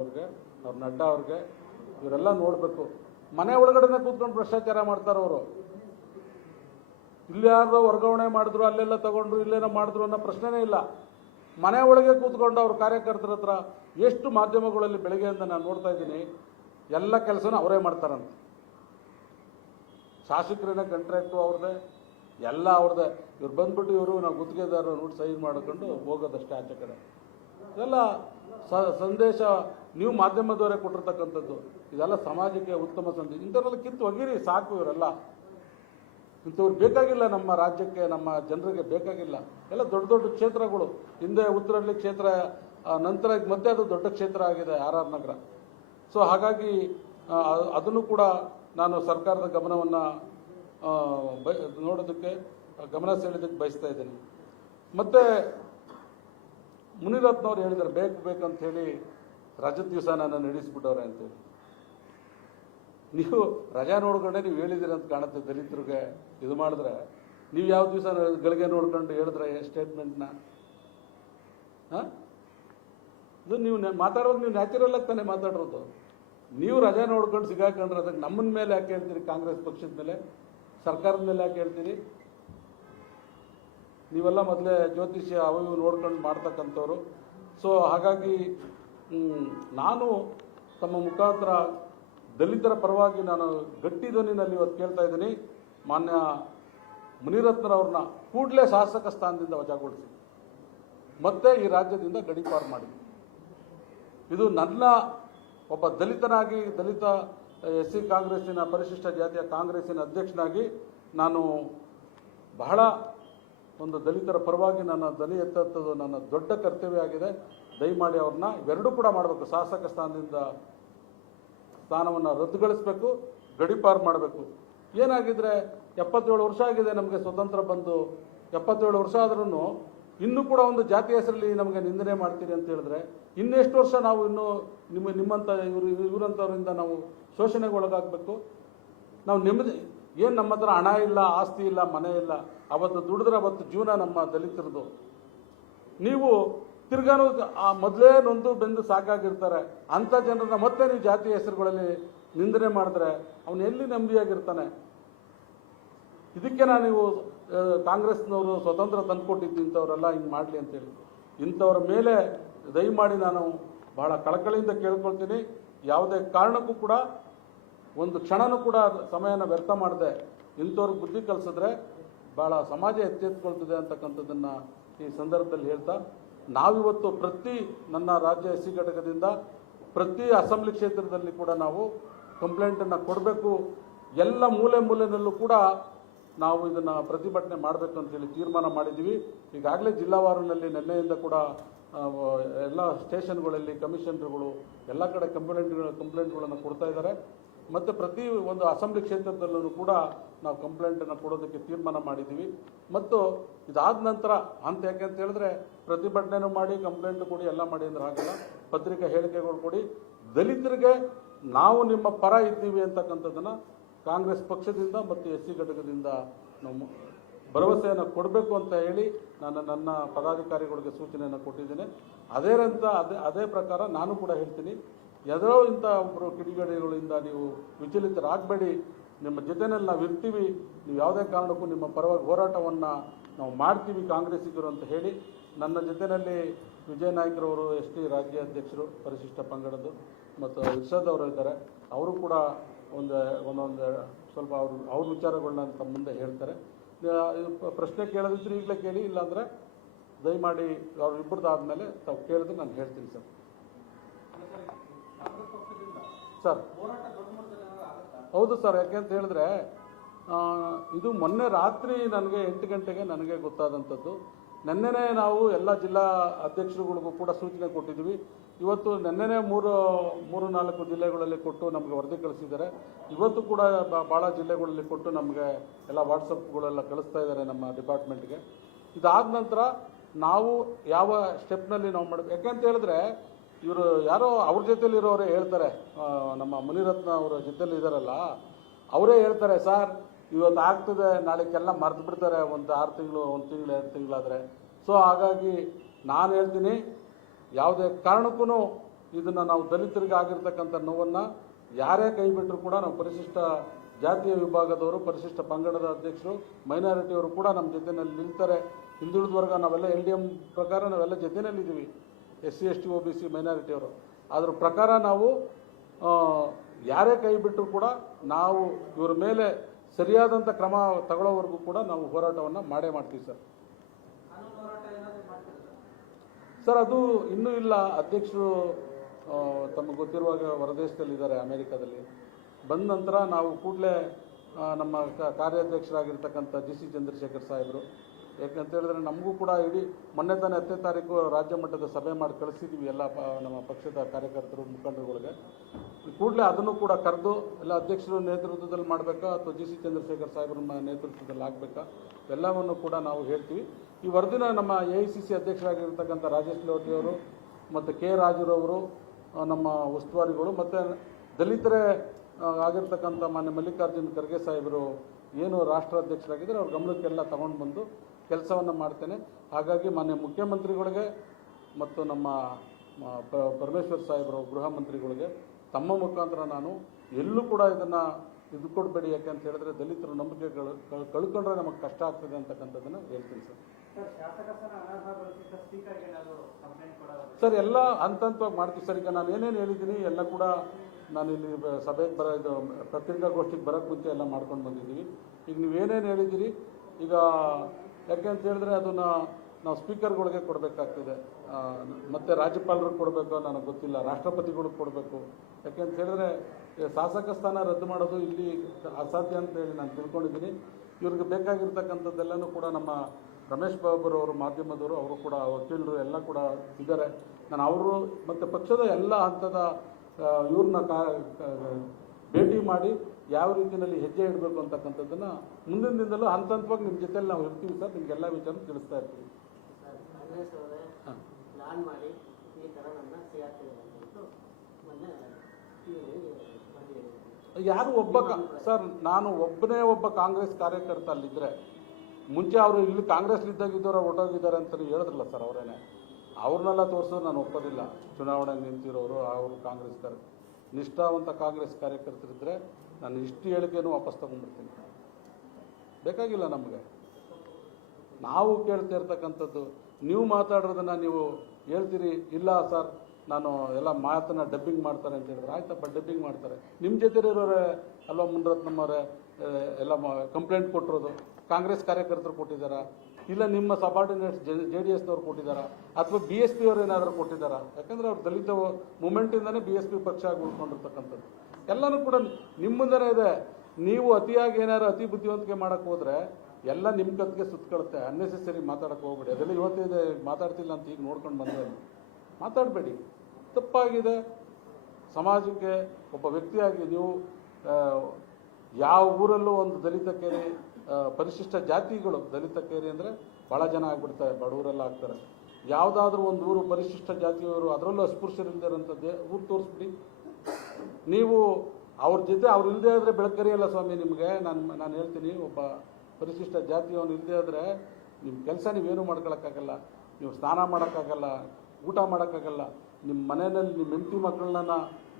ಅವ್ರಿಗೆ, ಅವ್ರ ನಡ್ಡಾ ಅವ್ರಿಗೆ, ಇವರೆಲ್ಲ ನೋಡಬೇಕು. ಮನೆ ಒಳಗಡೆನೆ ಕೂತ್ಕೊಂಡು ಭ್ರಷ್ಟಾಚಾರ ಮಾಡ್ತಾರೆ ಅವರು. ಇಲ್ಲಿ ಯಾರೋ ವರ್ಗಾವಣೆ ಮಾಡಿದ್ರು, ಅಲ್ಲೆಲ್ಲ ತಗೊಂಡ್ರು, ಇಲ್ಲೇನೋ ಮಾಡಿದ್ರು ಅನ್ನೋ ಪ್ರಶ್ನೆನೇ ಇಲ್ಲ. ಮನೆ ಒಳಗೆ ಕೂತ್ಕೊಂಡು ಅವ್ರ ಕಾರ್ಯಕರ್ತರ ಹತ್ರ ಎಷ್ಟು ಮಾಧ್ಯಮಗಳಲ್ಲಿ ಬೆಳಗ್ಗೆಯಿಂದ ನಾನು ನೋಡ್ತಾ ಇದ್ದೀನಿ, ಎಲ್ಲ ಕೆಲಸನೂ ಅವರೇ ಮಾಡ್ತಾರಂತ. ಶಾಸಕರನ್ನ ಕಾಂಟ್ರಾಕ್ಟು ಅವ್ರದ್ದೇ, ಎಲ್ಲ ಅವ್ರದ್ದೇ. ಇವ್ರು ಬಂದ್ಬಿಟ್ಟು ಇವರು ನಾವು ಗುತ್ತಿಗೆದಾರರು ನೋಡಿ ಸೈನ್ ಮಾಡಿಕೊಂಡು ಹೋಗೋದಷ್ಟೇ ಆಚೆ ಕಡೆ. ಇದೆಲ್ಲ ಸಂದೇಶ ನೀವು ಮಾಧ್ಯಮದವರೇ ಕೊಟ್ಟಿರ್ತಕ್ಕಂಥದ್ದು. ಇದೆಲ್ಲ ಸಮಾಜಕ್ಕೆ ಉತ್ತಮ ಸಂದೇಶ. ಇಂಥವ್ರೆಲ್ಲ ಕಿತ್ತು ಒಗಿರಿ ಸಾಕು. ಇವರೆಲ್ಲ ಇಂಥವ್ರು ಬೇಕಾಗಿಲ್ಲ, ನಮ್ಮ ರಾಜ್ಯಕ್ಕೆ, ನಮ್ಮ ಜನರಿಗೆ ಬೇಕಾಗಿಲ್ಲ. ಎಲ್ಲ ದೊಡ್ಡ ದೊಡ್ಡ ಕ್ಷೇತ್ರಗಳು. ಹಿಂದೆ ಉತ್ತರಹಳ್ಳಿ ಕ್ಷೇತ್ರ, ನಂತರ ಮತ್ತೆ ಅದು ದೊಡ್ಡ ಕ್ಷೇತ್ರ ಆಗಿದೆ RR ನಗರ. ಸೊ ಹಾಗಾಗಿ ಅದನ್ನು ಕೂಡ ನಾನು ಸರ್ಕಾರದ ಗಮನವನ್ನು ನೋಡೋದಕ್ಕೆ, ಗಮನ ಸೆಳೆಯೋದಕ್ಕೆ ಬಯಸ್ತಾ ಇದ್ದೀನಿ. ಮತ್ತು ಮುನಿರತ್ನವ್ರು ಹೇಳಿದ್ದಾರೆ ಬೇಕಂತ ಹೇಳಿ ರಜದ ದಿವಸ ನಾನು ನಡೆಸಿಬಿಟ್ಟವ್ರೆ ಅಂತೇಳಿ. ನೀವು ರಜಾ ನೋಡ್ಕೊಂಡೆ ನೀವು ಹೇಳಿದಿರಿ ಅಂತ ಕಾಣುತ್ತೆ. ದಲಿತರಿಗೆ ಇದು ಮಾಡಿದ್ರೆ ನೀವು ಯಾವ ದಿವಸ ಗಳಿಗೆ ನೋಡ್ಕೊಂಡು ಹೇಳಿದ್ರೆ ಸ್ಟೇಟ್ಮೆಂಟ್ನ ಇದು ನೀವು ಮಾತಾಡುವಾಗ ನೀವು ನ್ಯಾಚುರಲ್ ಆಗಿ ತಾನೇ ಮಾತಾಡಿರೋದು. ನೀವು ರಜಾ ನೋಡ್ಕೊಂಡು ಸಿಗಾಕೊಂಡ್ರೆ ಅದಕ್ಕೆ ನಮ್ಮನ ಮೇಲೆ ಯಾಕೆ ಹೇಳ್ತೀರಿ? ಕಾಂಗ್ರೆಸ್ ಪಕ್ಷದ ಮೇಲೆ, ಸರ್ಕಾರದ ಮೇಲೆ ಯಾಕೆ ಹೇಳ್ತೀರಿ? ನೀವೆಲ್ಲ ಮೊದಲೇ ಜ್ಯೋತಿಷ್ಯ ಅವು ನೋಡ್ಕೊಂಡು ಮಾಡ್ತಕ್ಕಂಥವ್ರು. ಸೊ ಹಾಗಾಗಿ ನಾನು ತಮ್ಮ ಮುಖಾಂತರ ದಲಿತರ ಪರವಾಗಿ ನಾನು ಗಟ್ಟಿ ಧ್ವನಿನಲ್ಲಿ ಇವತ್ತು ಕೇಳ್ತಾ ಇದ್ದೀನಿ, ಮಾನ್ಯ ಮುನಿರತ್ನರವ್ರನ್ನ ಕೂಡಲೇ ಶಾಸಕ ಸ್ಥಾನದಿಂದ ವಜಾಗೊಳಿಸಿ, ಮತ್ತೆ ಈ ರಾಜ್ಯದಿಂದ ಗಡೀಪಾರು ಮಾಡಿ. ಇದು ನನ್ನ ಒಬ್ಬ ದಲಿತನಾಗಿ, ದಲಿತ SC ಕಾಂಗ್ರೆಸ್ಸಿನ, ಪರಿಶಿಷ್ಟ ಜಾತಿಯ ಕಾಂಗ್ರೆಸ್ಸಿನ ಅಧ್ಯಕ್ಷನಾಗಿ ನಾನು ಬಹಳ ಒಂದು ದಲಿತರ ಪರವಾಗಿ ನನ್ನ ಧ್ವನಿ ಎತ್ತುವುದು ನನ್ನ ದೊಡ್ಡ ಕರ್ತವ್ಯ ಆಗಿದೆ. ದಯಮಾಡಿ ಅವ್ರನ್ನ ಇವೆರಡೂ ಕೂಡ ಮಾಡಬೇಕು. ಶಾಸಕ ಸ್ಥಾನವನ್ನು ರದ್ದುಗೊಳಿಸಬೇಕು, ಗಡೀಪಾರು ಮಾಡಬೇಕು. ಏನಾಗಿದ್ರೆ 77 ವರ್ಷ ಆಗಿದೆ ನಮಗೆ ಸ್ವತಂತ್ರ ಬಂದು. 77 ವರ್ಷ ಆದ್ರೂ ಇನ್ನೂ ಕೂಡ ಒಂದು ಜಾತಿ ಹೆಸರಲ್ಲಿ ನಮಗೆ ನಿಂದನೆ ಮಾಡ್ತೀರಿ ಅಂತ ಹೇಳಿದ್ರೆ ಇನ್ನೆಷ್ಟು ವರ್ಷ ನಾವು ಇನ್ನೂ ನಿಮ್ಮಂಥ ಇವರಂಥವರಿಂದ ನಾವು ಶೋಷಣೆಗೆ ಒಳಗಾಗಬೇಕು? ನಾವು ನೆಮ್ಮದಿ ಏನು, ನಮ್ಮ ಹತ್ರ ಹಣ ಇಲ್ಲ, ಆಸ್ತಿ ಇಲ್ಲ, ಮನೆ ಇಲ್ಲ, ಅವತ್ತು ದುಡಿದ್ರೆ ಅವತ್ತು ಜೀವನ ನಮ್ಮ ದಲಿತರದು. ನೀವು ತಿರ್ಗಾನು ಮೊದಲೇ ನೊಂದು ಬೆಂದು ಸಾಕಾಗಿರ್ತಾರೆ ಅಂಥ ಜನರನ್ನ ಮತ್ತೆ ನೀವು ಜಾತಿ ಹೆಸರುಗಳಲ್ಲಿ ನಿಂದನೆ ಮಾಡಿದ್ರೆ ಅವನು ಎಲ್ಲಿ ನೆಮ್ಮದಿಯಾಗಿರ್ತಾನೆ? ಇದಕ್ಕೆ ನೀವು ಕಾಂಗ್ರೆಸ್ನವರು ಸ್ವತಂತ್ರ ತಂದುಕೊಟ್ಟಿದ್ದು ಇಂಥವರೆಲ್ಲ ಹಿಂಗೆ ಮಾಡಲಿ ಅಂತೇಳಿ. ಇಂಥವ್ರ ಮೇಲೆ ದಯಮಾಡಿ ನಾನು ಬಹಳ ಕಳಕಳಿಯಿಂದ ಕೇಳ್ಕೊಳ್ತೀನಿ. ಯಾವುದೇ ಕಾರಣಕ್ಕೂ ಕೂಡ ಒಂದು ಕ್ಷಣನೂ ಕೂಡ ಸಮಯನ ವ್ಯರ್ಥ ಮಾಡದೆ ಇಂಥವ್ರಿಗೆ ಬುದ್ಧಿ ಕಲಿಸಿದ್ರೆ ಭಾಳ ಸಮಾಜ ಎಚ್ಚೆತ್ಕೊಳ್ತದೆ ಅಂತಕ್ಕಂಥದ್ದನ್ನು ಈ ಸಂದರ್ಭದಲ್ಲಿ ಹೇಳ್ತಾ, ನಾವಿವತ್ತು ಪ್ರತಿ ನನ್ನ ರಾಜ್ಯ SC ಘಟಕದಿಂದ ಪ್ರತಿ ಅಸೆಂಬ್ಲಿ ಕ್ಷೇತ್ರದಲ್ಲಿ ಕೂಡ ನಾವು ಕಂಪ್ಲೇಂಟನ್ನು ಕೊಡಬೇಕು. ಎಲ್ಲ ಮೂಲೆನಲ್ಲೂ ಕೂಡ ನಾವು ಇದನ್ನು ಪ್ರತಿಭಟನೆ ಮಾಡಬೇಕು ಅಂತೇಳಿ ತೀರ್ಮಾನ ಮಾಡಿದ್ದೀವಿ. ಈಗಾಗಲೇ ಜಿಲ್ಲಾವಾರಿನಲ್ಲಿ ನಿನ್ನೆಯಿಂದ ಕೂಡ ಎಲ್ಲ ಸ್ಟೇಷನ್ಗಳಲ್ಲಿ ಕಮಿಷನರ್ಗಳು ಎಲ್ಲ ಕಡೆ ಕಂಪ್ಲೇಂಟ್ಗಳನ್ನು ಕೊಡ್ತಾ ಇದ್ದಾರೆ. ಮತ್ತು ಪ್ರತಿ ಒಂದು ಅಸೆಂಬ್ಲಿ ಕ್ಷೇತ್ರದಲ್ಲೂ ಕೂಡ ನಾವು ಕಂಪ್ಲೇಂಟನ್ನು ಕೊಡೋದಕ್ಕೆ ತೀರ್ಮಾನ ಮಾಡಿದ್ದೀವಿ. ಮತ್ತು ಇದಾದ ನಂತರ ಅಂತ ಯಾಕೆ ಅಂತ ಹೇಳಿದ್ರೆ ಪ್ರತಿಭಟನೆನೂ ಮಾಡಿ, ಕಂಪ್ಲೇಂಟ್ ಕೊಡಿ, ಎಲ್ಲ ಮಾಡಿ ಅಂದ್ರೆ ಆಗಲ್ಲ. ಪತ್ರಿಕಾ ಹೇಳಿಕೆಗಳು ಕೊಡಿ. ದಲಿತರಿಗೆ ನಾವು ನಿಮ್ಮ ಪರ ಇದ್ದೀವಿ ಅಂತಕ್ಕಂಥದ್ದನ್ನು ಕಾಂಗ್ರೆಸ್ ಪಕ್ಷದಿಂದ ಮತ್ತು SC ಘಟಕದಿಂದ ನಾವು ಭರವಸೆಯನ್ನು ಕೊಡಬೇಕು ಅಂತ ಹೇಳಿ ನಾನು ನನ್ನ ಪದಾಧಿಕಾರಿಗಳಿಗೆ ಸೂಚನೆಯನ್ನು ಕೊಟ್ಟಿದ್ದೇನೆ. ಅದೇ ಪ್ರಕಾರ ನಾನು ಕೂಡ ಹೇಳ್ತೀನಿ, ಯಾವುದೋ ಇಂಥ ಒಬ್ಬರು ಕಿಡಿಗೇಡಿಗಳಿಂದ ನೀವು ವಿಚಲಿತರಾಗಬೇಡಿ. ನಿಮ್ಮ ಜೊತೆಯಲ್ಲಿ ನಾವು ಇರ್ತೀವಿ. ನೀವು ಯಾವುದೇ ಕಾರಣಕ್ಕೂ ನಿಮ್ಮ ಪರವಾಗಿ ಹೋರಾಟವನ್ನು ನಾವು ಮಾಡ್ತೀವಿ ಕಾಂಗ್ರೆಸ್ಸಿಗರು ಅಂತ ಹೇಳಿ, ನನ್ನ ಜೊತೆಯಲ್ಲಿ ವಿಜಯ ನಾಯ್ಕರವರು ST ರಾಜ್ಯ ಅಧ್ಯಕ್ಷರು ಪರಿಶಿಷ್ಟ ಪಂಗಡದ್ದು, ಮತ್ತು ಇರ್ಷದ್ ಅವರು ಇದ್ದಾರೆ. ಅವರು ಕೂಡ ಒಂದೊಂದು ಸ್ವಲ್ಪ ಅವ್ರ ವಿಚಾರಗಳನ್ನ ತಮ್ಮ ಮುಂದೆ ಹೇಳ್ತಾರೆ. ಪ್ರಶ್ನೆ ಕೇಳೋದಿದ್ರೆ ಈಗಲೇ ಕೇಳಿ, ಇಲ್ಲಾಂದರೆ ದಯಮಾಡಿ ಅವ್ರಿಬ್ಬರದಾದ್ಮೇಲೆ ತಾವು ಕೇಳಿದ್ರೆ ನಾನು ಹೇಳ್ತೀನಿ ಸರ್. ಹೌದು ಸರ್. ಯಾಕೆಂತ ಹೇಳಿದ್ರೆ ಇದು ಮೊನ್ನೆ ರಾತ್ರಿ ನನಗೆ 8 ಗಂಟೆಗೆ ನನಗೆ ಗೊತ್ತಾದಂಥದ್ದು. ನೆನ್ನೆನೇ ನಾವು ಎಲ್ಲ ಜಿಲ್ಲಾ ಅಧ್ಯಕ್ಷರುಗಳಿಗೂ ಕೂಡ ಸೂಚನೆ ಕೊಟ್ಟಿದ್ದೀವಿ. ಇವತ್ತು ನೆನ್ನೆನೇ 3-4 ಜಿಲ್ಲೆಗಳಲ್ಲಿ ಕೊಟ್ಟು ನಮಗೆ ವರದಿ ಕಳಿಸಿದ್ದಾರೆ. ಇವತ್ತು ಕೂಡ ಭಾಳ ಜಿಲ್ಲೆಗಳಲ್ಲಿ ಕೊಟ್ಟು ನಮಗೆ ಎಲ್ಲ ವಾಟ್ಸಪ್ಗಳೆಲ್ಲ ಕಳಿಸ್ತಾ ಇದ್ದಾರೆ ನಮ್ಮ ಡಿಪಾರ್ಟ್ಮೆಂಟ್ಗೆ. ಇದಾದ ನಂತರ ನಾವು ಯಾವ ಸ್ಟೆಪ್ನಲ್ಲಿ ನಾವು ಮಾಡಬೇಕು? ಯಾಕೆಂತ ಹೇಳಿದ್ರೆ ಇವರು ಯಾರೋ ಅವ್ರ ಜೊತೆಲಿರೋರೇ ಹೇಳ್ತಾರೆ, ನಮ್ಮ ಮುನಿರತ್ನ ಅವರ ಜೊತೆಲಿ ಇದ್ದಾರಲ್ಲ, ಅವರೇ ಹೇಳ್ತಾರೆ, ಸರ್ ಇವತ್ತು ಆಗ್ತದೆ, ನಾಳೆಗೆಲ್ಲ ಮರೆತು ಬಿಡ್ತಾರೆ, ಒಂದು 6 ತಿಂಗಳು, 1 ತಿಂಗಳು, 2 ತಿಂಗಳಾದರೆ. ಸೊ ಹಾಗಾಗಿ ನಾನು ಹೇಳ್ತೀನಿ, ಯಾವುದೇ ಕಾರಣಕ್ಕೂ ಇದನ್ನು ನಾವು ದಲಿತರಿಗೆ ಆಗಿರ್ತಕ್ಕಂಥ ನೋವನ್ನು ಯಾರೇ ಕೈ ಬಿಟ್ಟರು ಕೂಡ ನಾವು ಪರಿಶಿಷ್ಟ ಜಾತಿಯ ವಿಭಾಗದವರು, ಪರಿಶಿಷ್ಟ ಪಂಗಡದ ಅಧ್ಯಕ್ಷರು, ಮೈನಾರಿಟಿಯವರು ಕೂಡ ನಮ್ಮ ಜೊತೆಯಲ್ಲಿ ನಿಲ್ತಾರೆ. ಹಿಂದುಳಿದ ವರ್ಗ ನಾವೆಲ್ಲ LDM ಪ್ರಕಾರ ನಾವೆಲ್ಲ ಜೊತೆಯಲ್ಲಿದ್ದೀವಿ, SC ST OBC ಮೈನಾರಿಟಿಯವರು. ಅದ್ರ ಪ್ರಕಾರ ನಾವು ಯಾರೇ ಕೈ ಬಿಟ್ಟರು ಕೂಡ ನಾವು ಇವ್ರ ಮೇಲೆ ಸರಿಯಾದಂಥ ಕ್ರಮ ತಗೊಳ್ಳೋವರೆಗೂ ಕೂಡ ನಾವು ಹೋರಾಟವನ್ನು ಮಾಡೇ ಮಾಡ್ತೀವಿ ಸರ್. ಸರ್ ಅದು ಇನ್ನೂ ಇಲ್ಲ. ಅಧ್ಯಕ್ಷರು ತಮಗೆ ಗೊತ್ತಿರುವಾಗ ಹೊರದೇಶದಲ್ಲಿದ್ದಾರೆ, ಅಮೆರಿಕಾದಲ್ಲಿ. ಬಂದ ನಂತರ ನಾವು ಕೂಡಲೇ ನಮ್ಮ ಕಾರ್ಯಾಧ್ಯಕ್ಷರಾಗಿರ್ತಕ್ಕಂಥ GC ಚಂದ್ರಶೇಖರ್ ಸಾಹೇಬರು, ಯಾಕಂತ ಹೇಳಿದ್ರೆ ನಮಗೂ ಕೂಡ ಇಡೀ ಮೊನ್ನೆ ತಾನೇ 10ನೇ ತಾರೀಕು ರಾಜ್ಯ ಮಟ್ಟದ ಸಭೆ ಮಾಡಿ ಕಳಿಸಿದ್ದೀವಿ ಎಲ್ಲ ನಮ್ಮ ಪಕ್ಷದ ಕಾರ್ಯಕರ್ತರು, ಮುಖಂಡರುಗಳಿಗೆ. ಕೂಡಲೇ ಅದನ್ನು ಕೂಡ ಕರೆದು ಎಲ್ಲ ಅಧ್ಯಕ್ಷರ ನೇತೃತ್ವದಲ್ಲಿ ಮಾಡಬೇಕಾ ಅಥವಾ GC ಚಂದ್ರಶೇಖರ್ ಸಾಹೇಬ್ರ ನೇತೃತ್ವದಲ್ಲಿ ಆಗಬೇಕಾ ಎಲ್ಲವನ್ನು ಕೂಡ ನಾವು ಹೇಳ್ತೀವಿ. ಈ ವರದಿನ ನಮ್ಮ AICC ಅಧ್ಯಕ್ಷರಾಗಿರ್ತಕ್ಕಂಥ ರಾಜೇಶ್ ಲೋಟಿ ಅವರು ಮತ್ತು K ರಾಜುರವರು, ನಮ್ಮ ಉಸ್ತುವಾರಿಗಳು, ಮತ್ತು ದಲಿತರೇ ಆಗಿರ್ತಕ್ಕಂಥ ಮಾನ್ಯ ಮಲ್ಲಿಕಾರ್ಜುನ್ ಖರ್ಗೆ ಸಾಹೇಬರು ಏನು ರಾಷ್ಟ್ರಾಧ್ಯಕ್ಷರಾಗಿದ್ದರೆ ಅವ್ರ ಗಮನಕ್ಕೆಲ್ಲ ತಗೊಂಡು ಬಂದು ಕೆಲಸವನ್ನು ಮಾಡ್ತೇನೆ. ಹಾಗಾಗಿ ಮಾನ್ಯ ಮುಖ್ಯಮಂತ್ರಿಗಳಿಗೆ ಮತ್ತು ನಮ್ಮ ಪರಮೇಶ್ವರ್ ಸಾಹೇಬರು ಗೃಹ ಮಂತ್ರಿಗಳಿಗೆ ತಮ್ಮ ಮುಖಾಂತರ ನಾನು ಎಲ್ಲೂ ಕೂಡ ಇದನ್ನು ಇದು ಕೊಡಬೇಡಿ, ಯಾಕೆಂತ ಹೇಳಿದ್ರೆ ದಲಿತರು ನಂಬಿಕೆಗಳು ಕಳ್ಕೊಂಡ್ರೆ ನಮಗೆ ಕಷ್ಟ ಆಗ್ತದೆ ಅಂತಕ್ಕಂಥದ್ದನ್ನು ಹೇಳ್ತೀನಿ ಸರ್. ಸರ್ ಎಲ್ಲ ಹಂತವಾಗಿ ಮಾಡ್ತೀವಿ ಸರ್. ಈಗ ನಾನು ಏನೇನು ಹೇಳಿದ್ದೀನಿ ಎಲ್ಲ ಕೂಡ ನಾನು ಇಲ್ಲಿ ಸಭೆಗೆ ಇದು ಪತ್ರಿಕಾಗೋಷ್ಠಿಗೆ ಬರೋಕ್ಕೆ ಮುಂಚೆ ಎಲ್ಲ ಮಾಡ್ಕೊಂಡು ಬಂದಿದ್ದೀವಿ. ಈಗ ನೀವೇನೇನು ಹೇಳಿದ್ದೀರಿ, ಈಗ ಯಾಕೆ ಅಂತ ಹೇಳಿದ್ರೆ ಅದನ್ನು ನಾವು ಸ್ಪೀಕರ್ಗಳಿಗೆ ಕೊಡಬೇಕಾಗ್ತದೆ, ಮತ್ತು ರಾಜ್ಯಪಾಲರಿಗೆ ಕೊಡಬೇಕು, ನನಗೆ ಗೊತ್ತಿಲ್ಲ, ರಾಷ್ಟ್ರಪತಿಗಳಿಗೆ ಕೊಡಬೇಕು. ಯಾಕೆ ಅಂತ ಹೇಳಿದ್ರೆ ಶಾಸಕ ಸ್ಥಾನ ರದ್ದು ಮಾಡೋದು ಇಲ್ಲಿ ಅಸಾಧ್ಯ ಅಂತ ಹೇಳಿ ನಾನು ತಿಳ್ಕೊಂಡಿದ್ದೀನಿ. ಇವ್ರಿಗೆ ಬೇಕಾಗಿರ್ತಕ್ಕಂಥದ್ದೆಲ್ಲನೂ ಕೂಡ ನಮ್ಮ ರಮೇಶ್ ಬಾಬುರವರು, ಮಾಧ್ಯಮದವರು, ಅವರು ಕೂಡ ವಕೀಲರು ಎಲ್ಲ ಕೂಡ ಇದ್ದಾರೆ. ನಾನು ಅವರು ಮತ್ತು ಪಕ್ಷದ ಎಲ್ಲ ಹಂತದ ಇವ್ರನ್ನ ಭೇಟಿ ಮಾಡಿ ಯಾವ ರೀತಿಯಲ್ಲಿ ಹೆಜ್ಜೆ ಇಡಬೇಕು ಅಂತಕ್ಕಂಥದ್ದನ್ನು ಮುಂದಿನ ದಿನದಲ್ಲೂ ಹಂತ ಹಂತವಾಗಿ ನಿಮ್ಮ ಜೊತೆಯಲ್ಲಿ ನಾವು ಇರ್ತೀವಿ ಸರ್. ನಿಮಗೆಲ್ಲ ವಿಚಾರ ತಿಳಿಸ್ತಾ ಇರ್ತೀವಿ. ಯಾರು ಒಬ್ಬ ಸರ್, ನಾನು ಒಬ್ಬ ಕಾಂಗ್ರೆಸ್ ಕಾರ್ಯಕರ್ತ ಅಲ್ಲಿದ್ದರೆ, ಮುಂಚೆ ಅವರು ಇಲ್ಲಿ ಕಾಂಗ್ರೆಸ್ಲಿದ್ದಾಗಿದ್ದವರು ಹೊರಟೋಗಿದ್ದಾರೆ ಅಂತ ಹೇಳಿದ್ರಲ್ಲ ಸರ್, ಅವರೇನೆ ಅವ್ರನ್ನೆಲ್ಲ ತೋರಿಸೋದು ನಾನು ಒಪ್ಪೋದಿಲ್ಲ. ಚುನಾವಣೆಗೆ ನಿಂತಿರೋರು ಅವರು ಕಾಂಗ್ರೆಸ್ ನಿಷ್ಠಾವಂತ ಕಾಂಗ್ರೆಸ್ ಕಾರ್ಯಕರ್ತರಿದ್ದರೆ ನಾನು ಇಷ್ಟು ಹೇಳಿಕೆನೂ ವಾಪಸ್ ತಗೊಂಡ್ಬಿಡ್ತೀನಿ. ಬೇಕಾಗಿಲ್ಲ ನಮಗೆ. ನಾವು ಕೇಳ್ತಾ ಇರ್ತಕ್ಕಂಥದ್ದು ನೀವು ಮಾತಾಡೋದನ್ನು ನೀವು ಹೇಳ್ತೀರಿ, ಇಲ್ಲ ಸರ್ ನಾನು ಎಲ್ಲ ಮಾತನ್ನು ಡಬ್ಬಿಂಗ್ ಮಾಡ್ತಾರೆ ಅಂತ ಹೇಳಿದ್ರೆ ಆಯ್ತಪ್ಪ, ಡಬ್ಬಿಂಗ್ ಮಾಡ್ತಾರೆ. ನಿಮ್ಮ ಜೊತೆ ಇರೋರೆ ಅಲ್ವಾ ಮುನ್ರತ್ನಮ್ಮವರೇ ಎಲ್ಲ ಕಂಪ್ಲೇಂಟ್ ಕೊಟ್ಟಿರೋದು? ಕಾಂಗ್ರೆಸ್ ಕಾರ್ಯಕರ್ತರು ಕೊಟ್ಟಿದ್ದಾರಾ? ಇಲ್ಲ ನಿಮ್ಮ ಸಬಾರ್ಡಿನೇಟ್ಸ್ JDSನವ್ರು ಕೊಟ್ಟಿದ್ದಾರಾ? ಅಥವಾ BSP ಅವ್ರು ಏನಾದರೂ ಕೊಟ್ಟಿದ್ದಾರಾ? ಯಾಕಂದರೆ ಅವ್ರು ದಲಿತ ಮೂಮೆಂಟಿಂದನೇ BSP ಪಕ್ಷ ಆಗಿ ಉಳ್ಕೊಂಡಿರ್ತಕ್ಕಂಥದ್ದು ಎಲ್ಲನೂ ಕೂಡ ನಿಮ್ಮ ಮುಂದೆನೇ ಇದೆ. ನೀವು ಅತಿಯಾಗಿ ಏನಾದ್ರು ಅತಿ ಬುದ್ಧಿವಂತಿಕೆ ಮಾಡೋಕ್ಕೆ ಹೋದರೆ ಎಲ್ಲ ನಿಮ್ಮ ಕತ್ತಿಗೆ ಸುತ್ತಕೊಳುತ್ತೆ. ಅನ್ನೆಸೆಸರಿ ಮಾತಾಡೋಕ್ಕೆ ಹೋಗ್ಬೇಡಿ. ಅದೆಲ್ಲ ಇವತ್ತಿದೆ ಮಾತಾಡ್ತಿಲ್ಲ ಅಂತ ಈಗ ನೋಡ್ಕೊಂಡು ಬಂದರೆ ಮಾತಾಡಬೇಡಿ. ತಪ್ಪಾಗಿದೆ. ಸಮಾಜಕ್ಕೆ ಒಬ್ಬ ವ್ಯಕ್ತಿಯಾಗಿ ನೀವು ಯಾವ ಊರಲ್ಲೂ ಒಂದು ದಲಿತ ಕೇರಿ, ಪರಿಶಿಷ್ಟ ಜಾತಿಗಳು ದಲಿತ ಕೇರಿ ಅಂದರೆ ಭಾಳ ಜನ ಆಗಿಬಿಡ್ತಾರೆ, ಬಡವರೆಲ್ಲ ಆಗ್ತಾರೆ. ಯಾವುದಾದ್ರೂ ಒಂದು ಊರು ಪರಿಶಿಷ್ಟ ಜಾತಿಯವರು, ಅದರಲ್ಲೂ ಅಸ್ಪೃಶ್ಯರಿಲ್ಲದಿರೋಂಥದ್ದೇ ಊರು ತೋರಿಸ್ಬಿಡಿ. ನೀವು ಅವ್ರ ಜೊತೆ ಅವ್ರು ಇಲ್ಲದೆ ಆದರೆ ಬೆಳಕರಿಯಲ್ಲ ಸ್ವಾಮಿ ನಿಮಗೆ. ನಾನು ಹೇಳ್ತೀನಿ, ಒಬ್ಬ ಪರಿಶಿಷ್ಟ ಜಾತಿಯವನು ಇಲ್ಲದೆ ಆದರೆ ನಿಮ್ಮ ಕೆಲಸ ನೀವೇನು ಮಾಡ್ಕೊಳಕ್ಕಾಗಲ್ಲ. ನೀವು ಸ್ನಾನ ಮಾಡೋಕ್ಕಾಗಲ್ಲ, ಊಟ ಮಾಡೋಕ್ಕಾಗಲ್ಲ. ನಿಮ್ಮ ಮನೆಯಲ್ಲಿ ನಿಮ್ಮ ಹೆಂಡತಿ ಮಕ್ಕಳನ್ನ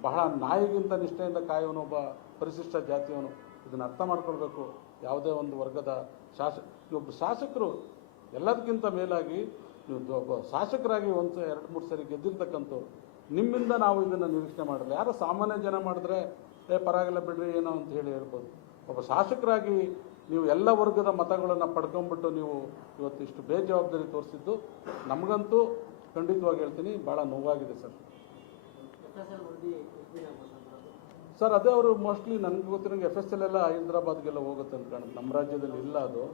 ಬಹಳ ನಾಯಿಗಿಂತ ನಿಷ್ಠೆಯಿಂದ ಕಾಯೋನು ಒಬ್ಬ ಪರಿಶಿಷ್ಟ ಜಾತಿಯವನು. ಇದನ್ನು ಅರ್ಥ ಮಾಡ್ಕೊಳ್ಬೇಕು. ಯಾವುದೇ ಒಂದು ವರ್ಗದ ಒಬ್ಬ ಶಾಸಕರು ಎಲ್ಲದಕ್ಕಿಂತ ಮೇಲಾಗಿ ನೀವು ಒಬ್ಬ ಶಾಸಕರಾಗಿ 1-2-3 ಸರಿ ಗೆದ್ದಿರ್ತಕ್ಕಂಥವ್ರು. ನಿಮ್ಮಿಂದ ನಾವು ಇದನ್ನು ನಿರೀಕ್ಷೆ ಮಾಡಿದ್ರೆ ಯಾರೋ ಸಾಮಾನ್ಯ ಜನ ಮಾಡಿದ್ರೆ ಪರವಾಗಿಲ್ಲ ಬಿಡ್ರಿ ಏನೋ ಅಂತ ಹೇಳಿ ಹೇಳ್ಬೋದು. ಒಬ್ಬ ಶಾಸಕರಾಗಿ ನೀವು ಎಲ್ಲ ವರ್ಗದ ಮತಗಳನ್ನು ಪಡ್ಕೊಂಡ್ಬಿಟ್ಟು ನೀವು ಇವತ್ತು ಇಷ್ಟು ಬೇಜವಾಬ್ದಾರಿ ತೋರಿಸಿದ್ದು ನಮಗಂತೂ ಖಂಡಿತವಾಗಿ ಹೇಳ್ತೀನಿ ಭಾಳ ನೋವಾಗಿದೆ ಸರ್. ಸರ್ ಅದೇ ಅವರು ಮೋಸ್ಟ್ಲಿ ನನಗೆ ಗೊತ್ತಿರೋಂಗೆ FSL ಎಲ್ಲ ಹೈದರಾಬಾದ್ಗೆಲ್ಲ ಹೋಗುತ್ತೆ ಅಂತ ಕಾಣುತ್ತೆ. ನಮ್ಮ ರಾಜ್ಯದಲ್ಲಿ ಇಲ್ಲ ಅದು.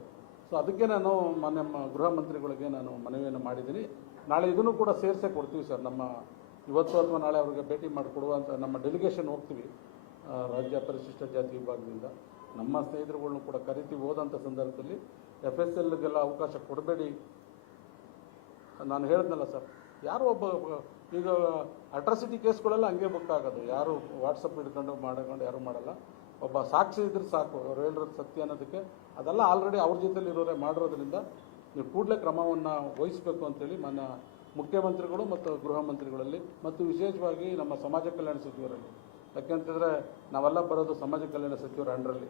ಸೊ ಅದಕ್ಕೆ ನಾನು ನಮ್ಮ ಗೃಹ ಮಂತ್ರಿಗಳಿಗೆ ನಾನು ಮನವಿಯನ್ನು ಮಾಡಿದ್ದೀನಿ. ನಾಳೆ ಇದನ್ನು ಕೂಡ ಸೇರಿಸೇ ಕೊಡ್ತೀವಿ ಸರ್. ನಮ್ಮ ಇವತ್ತು ಅಥವಾ ನಾಳೆ ಅವ್ರಿಗೆ ಭೇಟಿ ಮಾಡಿಕೊಡುವಂಥ ನಮ್ಮ ಡೆಲಿಗೇಷನ್ ಹೋಗ್ತೀವಿ ರಾಜ್ಯ ಪರಿಶಿಷ್ಟ ಜಾತಿ ವಿಭಾಗದಿಂದ. ನಮ್ಮ ಸ್ನೇಹಿತರುಗಳನ್ನೂ ಕೂಡ ಕರಿತೀವಿ. ಹೋದಂಥ ಸಂದರ್ಭದಲ್ಲಿ FSLಗೆಲ್ಲ ಅವಕಾಶ ಕೊಡಬೇಡಿ. ನಾನು ಹೇಳಿದ್ನಲ್ಲ ಸರ್, ಯಾರು ಒಬ್ಬ ಈಗ ಅಟ್ರಾಸಿಟಿ ಕೇಸ್ಗಳೆಲ್ಲ ಹಂಗೆ ಬುಕ್ ಆಗೋದು. ಯಾರು ವಾಟ್ಸಪ್ ಹಿಡ್ಕೊಂಡು ಮಾಡ್ಕೊಂಡು ಯಾರು ಮಾಡಲ್ಲ. ಒಬ್ಬ ಸಾಕ್ಷಿ ಇದ್ರೆ ಸಾಕು, ಅವ್ರು ಹೇಳಿರೋದು ಸತ್ಯ ಅನ್ನೋದಕ್ಕೆ. ಅದೆಲ್ಲ ಆಲ್ರೆಡಿ ಅವ್ರ ಜೊತೆಲಿ ಇರೋರೆ ಮಾಡಿರೋದ್ರಿಂದ ನೀವು ಕೂಡಲೇ ಕ್ರಮವನ್ನು ವಹಿಸಬೇಕು ಅಂತೇಳಿ ಮಾನ್ಯ ಮುಖ್ಯಮಂತ್ರಿಗಳು ಮತ್ತು ಗೃಹ ಮಂತ್ರಿಗಳಲ್ಲಿ ಮತ್ತು ವಿಶೇಷವಾಗಿ ನಮ್ಮ ಸಮಾಜ ಕಲ್ಯಾಣ ಸಚಿವರಲ್ಲಿ. ಯಾಕೆಂತಂದರೆ ನಾವೆಲ್ಲ ಬರೋದು ಸಮಾಜ ಕಲ್ಯಾಣ ಸಚಿವರ ಅಂಡರಲ್ಲಿ.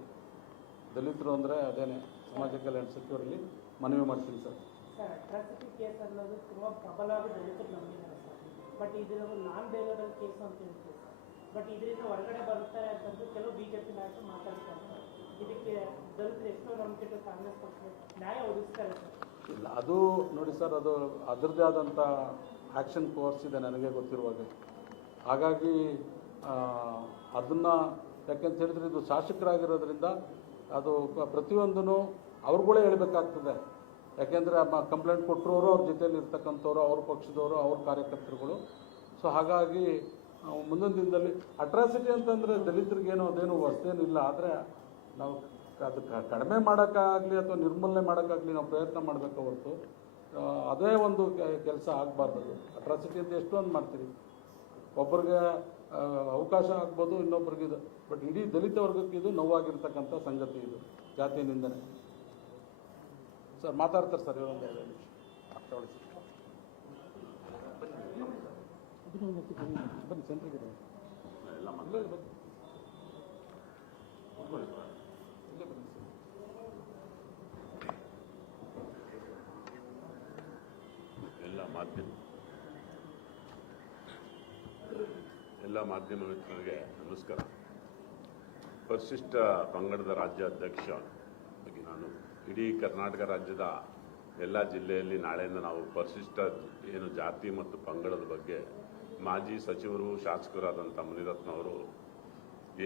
ದಲಿತರು ಅಂದರೆ ಅದೇನೆ ಸಮಾಜ ಕಲ್ಯಾಣ ಸಚಿವರಲ್ಲಿ ಮನವಿ ಮಾಡ್ತೀನಿ ಸರ್. ಸರ್, ಅಟ್ರಾಸಿಟಿ ಕೇಸ್ ಅನ್ನೋದು ತುಂಬ ಪ್ರಬಲವಾಗಿ ದಲಿತರು ನಂಬಿದ್ದಾರೆ ಸರ್. ಬಟ್ ಇದರ ನಾನ್ ಬೇಲೇಬಲ್ ಕೇಸ್ ಅಂತ ಹೇಳ್ತೀವಿ ಸರ್. ಬಟ್ ಇದರಿಂದ ಹೊರಗಡೆ ಬರುತ್ತಾರೆ ಅಂತಂದು ಕೆಲವು ಬಿಜೆಪಿ ನಾಯಕರು ಮಾತಾಡ್ತಾರೆ ಸರ್. ಇದಕ್ಕೆ ದಲಿತರು ಎಷ್ಟೋ ನಂಬಿಕೆ ಇಟ್ಟು ಕಾಂಗ್ರೆಸ್ ಪಕ್ಷ ನ್ಯಾಯ ಒದಗಿಸ್ತಾರೆ ಸರ್. ಇಲ್ಲ, ಅದು ನೋಡಿ ಸರ್, ಅದು ಅದರದ್ದೇ ಆದಂಥ ಆ್ಯಕ್ಷನ್ ಫೋರ್ಸ್ ಇದೆ ನನಗೆ ಗೊತ್ತಿರುವಾಗ. ಹಾಗಾಗಿ ಅದನ್ನು ಯಾಕೆಂತ ಹೇಳಿದ್ರೆ ಇದು ಶಾಸಕರಾಗಿರೋದ್ರಿಂದ ಅದು ಪ್ರತಿಯೊಂದೂ ಅವ್ರುಗಳೇ ಹೇಳಬೇಕಾಗ್ತದೆ. ಯಾಕೆಂದರೆ ಕಂಪ್ಲೇಂಟ್ ಕೊಟ್ಟರೋರು, ಅವ್ರ ಜೊತೆಯಲ್ಲಿ ಇರ್ತಕ್ಕಂಥವ್ರು, ಅವ್ರ ಪಕ್ಷದವರು, ಅವ್ರ ಕಾರ್ಯಕರ್ತರುಗಳು. ಸೊ ಹಾಗಾಗಿ ಮುಂದಿನ ದಿನದಲ್ಲಿ ಅಟ್ರಾಸಿಟಿ ಅಂತಂದರೆ ದಲಿತರಿಗೇನು ಅದೇನು ಹೊಸದೇನಿಲ್ಲ. ಆದರೆ ನಾವು ಅದು ಕಡಿಮೆ ಮಾಡೋಕ್ಕಾಗಲಿ ಅಥವಾ ನಿರ್ಮೂಲನೆ ಮಾಡೋಕ್ಕಾಗಲಿ ನಾವು ಪ್ರಯತ್ನ ಮಾಡಬೇಕು ಹೊರತು ಅದೇ ಒಂದು ಕೆಲಸ ಆಗಬಾರ್ದು. ಅಟ್ರಾಸಿಟಿ ಅಂತ ಎಷ್ಟೊಂದು ಮಾಡ್ತೀರಿ, ಒಬ್ಬರಿಗೆ ಅವಕಾಶ ಆಗ್ಬೋದು, ಇನ್ನೊಬ್ರಿಗೆ ಇದು. ಬಟ್ ಇಡೀ ದಲಿತ ವರ್ಗಕ್ಕೆ ಇದು ನೋವಾಗಿರ್ತಕ್ಕಂಥ ಸಂಗತಿ, ಇದು ಜಾತಿ ನಿಂದನೆ. ಸರ್ ಮಾತಾಡ್ತಾರೆ ಸರ್, ಇವರೊಂದು 5 ನಿಮಿಷ ತಗೊಳ್ಳಿ ಸರ್. ಬನ್ನಿ ಸೆಂಟ್ರಿಗೆ ಬನ್ನಿ. ಎಲ್ಲ ಮಾಧ್ಯಮ ಮಿತ್ರರಿಗೆ ನಮಸ್ಕಾರ. ಪರಿಶಿಷ್ಟ ಪಂಗಡದ ರಾಜ್ಯಾಧ್ಯಕ್ಷ ಆಗಿ ನಾನು ಇಡೀ ಕರ್ನಾಟಕ ರಾಜ್ಯದ ಎಲ್ಲ ಜಿಲ್ಲೆಯಲ್ಲಿ ನಾಳೆಯಿಂದ ನಾವು ಪರಿಶಿಷ್ಟ ಏನು ಜಾತಿ ಮತ್ತು ಪಂಗಡದ ಬಗ್ಗೆ ಮಾಜಿ ಸಚಿವರು ಶಾಸಕರಾದಂಥ ಮುನಿರತ್ನ ಅವರು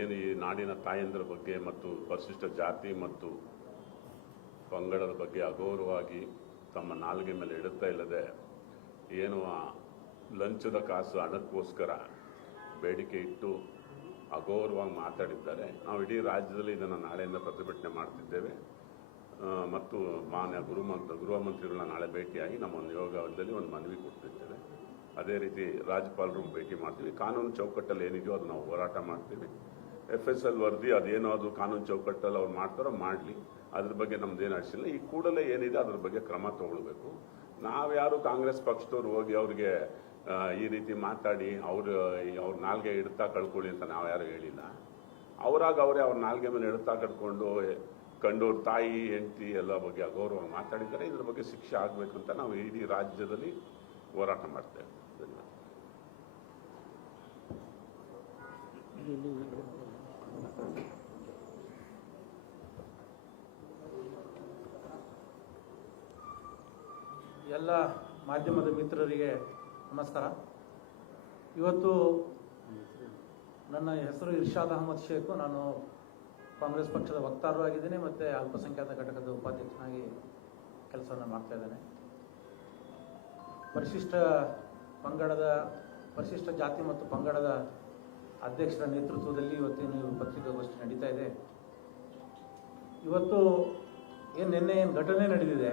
ಏನು ಈ ನಾಡಿನ ತಾಯಂದಿರ ಬಗ್ಗೆ ಮತ್ತು ಪರಿಶಿಷ್ಟ ಜಾತಿ ಮತ್ತು ಪಂಗಡದ ಬಗ್ಗೆ ಅಗೌರವವಾಗಿ ತಮ್ಮ ನಾಲಿಗೆ ಮೇಲೆ ಇಡುತ್ತಾ ಇಲ್ಲದೆ ಏನು ಲಂಚದ ಕಾಸು ಹಣಕ್ಕೋಸ್ಕರ ಬೇಡಿಕೆ ಇಟ್ಟು ಅಗೌರವವಾಗಿ ಮಾತಾಡಿದ್ದಾರೆ. ನಾವು ಇಡೀ ರಾಜ್ಯದಲ್ಲಿ ಇದನ್ನು ನಾಳೆಯಿಂದ ಪ್ರತಿಭಟನೆ ಮಾಡ್ತಿದ್ದೇವೆ ಮತ್ತು ಮಾನ್ಯ ಗೃಹ ಮಂತ್ರಿಗಳನ್ನ ನಾಳೆ ಭೇಟಿಯಾಗಿ ನಮ್ಮ ನಿಯೋಗದಲ್ಲಿ ಒಂದು ಮನವಿ ಕೊಡ್ತಿದ್ದೇವೆ. ಅದೇ ರೀತಿ ರಾಜ್ಯಪಾಲರು ಭೇಟಿ ಮಾಡ್ತೀವಿ. ಕಾನೂನು ಚೌಕಟ್ಟಲ್ಲಿ ಏನಿದೆಯೋ ಅದು ನಾವು ಹೋರಾಟ ಮಾಡ್ತೀವಿ. FSL ವರದಿ ಅದೇನೋ ಅದು ಕಾನೂನು ಚೌಕಟ್ಟಲ್ಲಿ ಅವ್ರು ಮಾಡ್ತಾರೋ ಮಾಡಲಿ, ಅದ್ರ ಬಗ್ಗೆ ನಮ್ದೇನು ಅನಿಸಿಲ್ಲ. ಈ ಕೂಡಲೇ ಏನಿದೆ ಅದ್ರ ಬಗ್ಗೆ ಕ್ರಮ ತಗೊಳ್ಬೇಕು. ನಾವ್ಯಾರು ಕಾಂಗ್ರೆಸ್ ಪಕ್ಷದವ್ರು ಹೋಗಿ ಅವ್ರಿಗೆ ಈ ರೀತಿ ಮಾತಾಡಿ ಅವ್ರ ನಾಲ್ಗೆ ಇಡ್ತಾ ಕಳ್ಕೊಳ್ಳಿ ಅಂತ ನಾವು ಯಾರು ಹೇಳಿಲ್ಲ. ಅವರೇ ಅವ್ರ ನಾಲ್ಗೆ ಮೇಲೆ ಇಡ್ತಾ ಕಟ್ಕೊಂಡು ಕಂಡೋರ್ ತಾಯಿ ಹೆಂಡತಿ ಎಲ್ಲ ಬಗ್ಗೆ ಅಗೌರವ ಮಾತಾಡಿದ್ದಾರೆ. ಇದ್ರ ಬಗ್ಗೆ ಶಿಕ್ಷೆ ಆಗಬೇಕು ಅಂತ ನಾವು ಇಡೀ ರಾಜ್ಯದಲ್ಲಿ ಹೋರಾಟ ಮಾಡ್ತೇವೆ. ಎಲ್ಲ ಮಾಧ್ಯಮದ ಮಿತ್ರರಿಗೆ ನಮಸ್ಕಾರ. ಇವತ್ತು ನನ್ನ ಹೆಸರು ಇರ್ಷಾದ್ ಅಹಮದ್ ಶೇಖು. ನಾನು ಕಾಂಗ್ರೆಸ್ ಪಕ್ಷದ ವಕ್ತಾರರು ಆಗಿದ್ದೇನೆ ಮತ್ತು ಅಲ್ಪಸಂಖ್ಯಾತ ಘಟಕದ ಉಪಾಧ್ಯಕ್ಷನಾಗಿ ಕೆಲಸವನ್ನು ಮಾಡ್ತಾ ಇದ್ದೇನೆ. ಪರಿಶಿಷ್ಟ ಜಾತಿ ಮತ್ತು ಪಂಗಡದ ಅಧ್ಯಕ್ಷರ ನೇತೃತ್ವದಲ್ಲಿ ಇವತ್ತಿನ ಪತ್ರಿಕಾಗೋಷ್ಠಿ ನಡೀತಾ ಇದೆ. ಇವತ್ತು ನಿನ್ನೆ ಘಟನೆ ನಡೆದಿದೆ,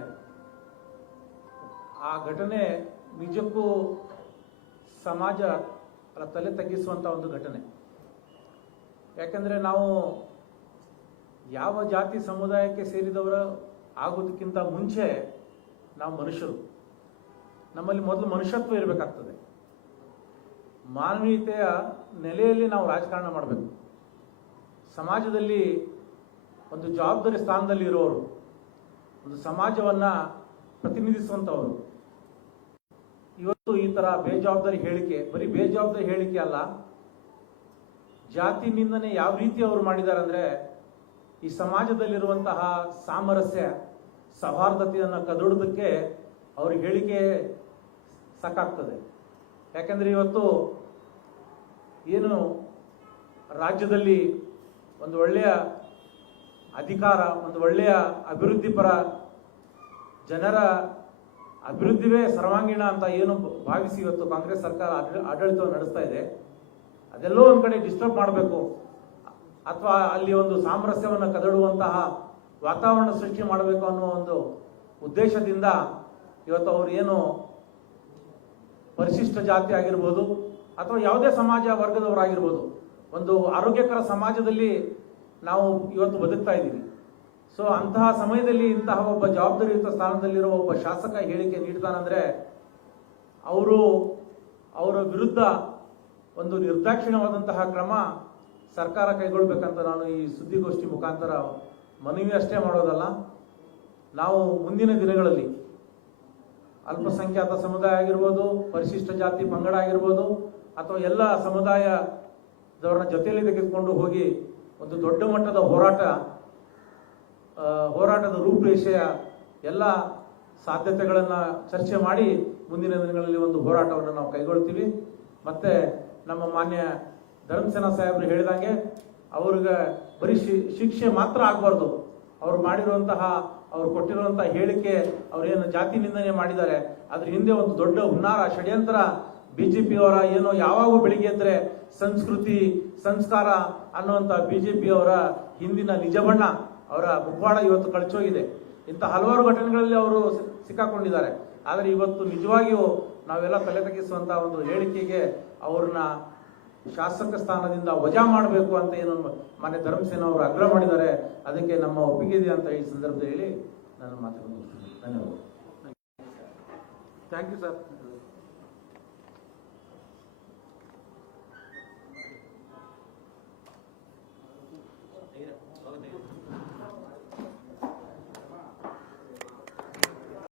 ಆ ಘಟನೆ ನಿಜಕ್ಕೂ ಸಮಾಜ ತಲೆ ತಗ್ಗಿಸುವಂಥ ಒಂದು ಘಟನೆ. ಯಾಕಂದರೆ ನಾವು ಯಾವ ಜಾತಿ ಸಮುದಾಯಕ್ಕೆ ಸೇರಿದವರು ಆಗೋದಕ್ಕಿಂತ ಮುಂಚೆ ನಾವು ಮನುಷ್ಯರು. ನಮ್ಮಲ್ಲಿ ಮೊದಲು ಮನುಷ್ಯತ್ವ ಇರಬೇಕಾಗ್ತದೆ. ಮಾನವೀಯತೆಯ ನೆಲೆಯಲ್ಲಿ ನಾವು ರಾಜಕಾರಣ ಮಾಡಬೇಕು. ಸಮಾಜದಲ್ಲಿ ಒಂದು ಜವಾಬ್ದಾರಿ ಸ್ಥಾನದಲ್ಲಿ ಇರೋರು, ಒಂದು ಸಮಾಜವನ್ನು ಪ್ರತಿನಿಧಿಸುವಂಥವರು ಇವತ್ತು ಈ ಥರ ಬೇಜವಾಬ್ದಾರಿ ಹೇಳಿಕೆ, ಬರೀ ಬೇಜವಾಬ್ದಾರಿ ಹೇಳಿಕೆ ಅಲ್ಲ, ಜಾತಿ ನಿಂದನೆ ಯಾವ ರೀತಿ ಅವರು ಮಾಡಿದ್ದಾರೆ ಅಂದರೆ ಈ ಸಮಾಜದಲ್ಲಿರುವಂತಹ ಸಾಮರಸ್ಯ ಸೌಹಾರ್ದತೆಯನ್ನು ಕದಡೋದಕ್ಕೆ ಅವ್ರ ಹೇಳಿಕೆ ಸಾಕಾಗ್ತದೆ. ಯಾಕಂದರೆ ಇವತ್ತು ಏನು ರಾಜ್ಯದಲ್ಲಿ ಒಂದು ಒಳ್ಳೆಯ ಅಧಿಕಾರ, ಒಂದು ಒಳ್ಳೆಯ ಅಭಿವೃದ್ಧಿ ಪರ ಜನರ ಅಭಿವೃದ್ಧಿವೇ ಸರ್ವಾಂಗೀಣ ಅಂತ ಏನು ಭಾವಿಸಿ ಇವತ್ತು ಕಾಂಗ್ರೆಸ್ ಸರ್ಕಾರ ಆಡಳಿತವನ್ನು ನಡೆಸ್ತಾ ಇದೆ, ಅದೆಲ್ಲೋ ಒಂದು ಕಡೆ ಡಿಸ್ಟರ್ಬ್ ಮಾಡಬೇಕು ಅಥವಾ ಅಲ್ಲಿ ಒಂದು ಸಾಮರಸ್ಯವನ್ನು ಕದಡುವಂತಹ ವಾತಾವರಣ ಸೃಷ್ಟಿ ಮಾಡಬೇಕು ಅನ್ನೋ ಒಂದು ಉದ್ದೇಶದಿಂದ ಇವತ್ತು ಅವರು ಏನು ಪರಿಶಿಷ್ಟ ಜಾತಿ ಆಗಿರ್ಬೋದು ಅಥವಾ ಯಾವುದೇ ಸಮಾಜ ವರ್ಗದವರಾಗಿರ್ಬೋದು, ಒಂದು ಆರೋಗ್ಯಕರ ಸಮಾಜದಲ್ಲಿ ನಾವು ಇವತ್ತು ಬದುಕ್ತಾ ಇದ್ದೀವಿ. ಸೊ ಅಂತಹ ಸಮಯದಲ್ಲಿ ಇಂತಹ ಒಬ್ಬ ಜವಾಬ್ದಾರಿಯುತ ಸ್ಥಾನದಲ್ಲಿರುವ ಒಬ್ಬ ಶಾಸಕ ಹೇಳಿಕೆ ನೀಡ್ತಾನಂದ್ರೆ ಅವರ ವಿರುದ್ಧ ಒಂದು ನಿರ್ದಾಕ್ಷಿಣ್ಯವಾದಂತಹ ಕ್ರಮ ಸರ್ಕಾರ ಕೈಗೊಳ್ಳಬೇಕಂತ ನಾನು ಈ ಸುದ್ದಿಗೋಷ್ಠಿ ಮುಖಾಂತರ ಮನವಿ ಅಷ್ಟೇ ಮಾಡೋದಲ್ಲ, ನಾವು ಮುಂದಿನ ದಿನಗಳಲ್ಲಿ ಅಲ್ಪಸಂಖ್ಯಾತ ಸಮುದಾಯ ಆಗಿರ್ಬೋದು, ಪರಿಶಿಷ್ಟ ಜಾತಿ ಪಂಗಡ ಆಗಿರ್ಬೋದು, ಅಥವಾ ಎಲ್ಲ ಸಮುದಾಯದವರನ್ನ ಜೊತೆಯಲ್ಲಿ ತೆಗೆದುಕೊಂಡು ಹೋಗಿ ಒಂದು ದೊಡ್ಡ ಮಟ್ಟದ ಹೋರಾಟದ ರೂಪುರೇಷೆಯ ಎಲ್ಲ ಸಾಧ್ಯತೆಗಳನ್ನು ಚರ್ಚೆ ಮಾಡಿ ಮುಂದಿನ ದಿನಗಳಲ್ಲಿ ಒಂದು ಹೋರಾಟವನ್ನು ನಾವು ಕೈಗೊಳ್ತೀವಿ. ಮತ್ತೆ ನಮ್ಮ ಮಾನ್ಯ ಧರ್ಮಸೇನಾ ಸಾಹೇಬರು ಹೇಳಿದಂಗೆ ಅವ್ರಿಗೆ ಬರೀ ಶಿಕ್ಷೆ ಮಾತ್ರ ಆಗಬಾರ್ದು. ಅವ್ರು ಮಾಡಿರುವಂತಹ, ಅವ್ರು ಕೊಟ್ಟಿರುವಂತಹ ಹೇಳಿಕೆ, ಅವ್ರೇನು ಜಾತಿ ನಿಂದನೆ ಮಾಡಿದ್ದಾರೆ, ಅದ್ರ ಹಿಂದೆ ಒಂದು ದೊಡ್ಡ ಹುನ್ನಾರ ಷಡ್ಯಂತ್ರ ಬಿಜೆಪಿಯವರ ಏನೋ ಯಾವಾಗ ಬೆಳಿಗ್ಗೆ ಎದ್ರೆ ಸಂಸ್ಕೃತಿ ಸಂಸ್ಕಾರ ಅನ್ನುವಂಥ ಬಿಜೆಪಿಯವರ ಹಿಂದಿನ ನಿಜ ಬಣ್ಣ, ಅವರ ಮುಖವಾಡ ಇವತ್ತು ಕಳಚೋಗಿದೆ. ಇಂಥ ಹಲವಾರು ಘಟನೆಗಳಲ್ಲಿ ಅವರು ಸಿಕ್ಕಾಕೊಂಡಿದ್ದಾರೆ. ಆದರೆ ಇವತ್ತು ನಿಜವಾಗಿಯೂ ನಾವೆಲ್ಲ ತಲೆ ತಗ್ಗಿಸುವಂತಹ ಒಂದು ಹೇಳಿಕೆಗೆ ಅವ್ರನ್ನ ಶಾಸಕ ಸ್ಥಾನದಿಂದ ವಜಾ ಮಾಡಬೇಕು ಅಂತ ಏನು ಮಾನ್ಯ ಧರ್ಮಸೇನಾ ಅವರು ಆಗ್ರಹ ಮಾಡಿದ್ದಾರೆ. ಅದಕ್ಕೆ ನಮ್ಮ ಒಪ್ಪಿಗೆ ಇದೆ ಅಂತ ಈ ಸಂದರ್ಭದಲ್ಲಿ ನಾನು ಮಾತನ್ನು ಮುಗಿಸ್ತೀನಿ. ಧನ್ಯವಾದ. Thank you sir.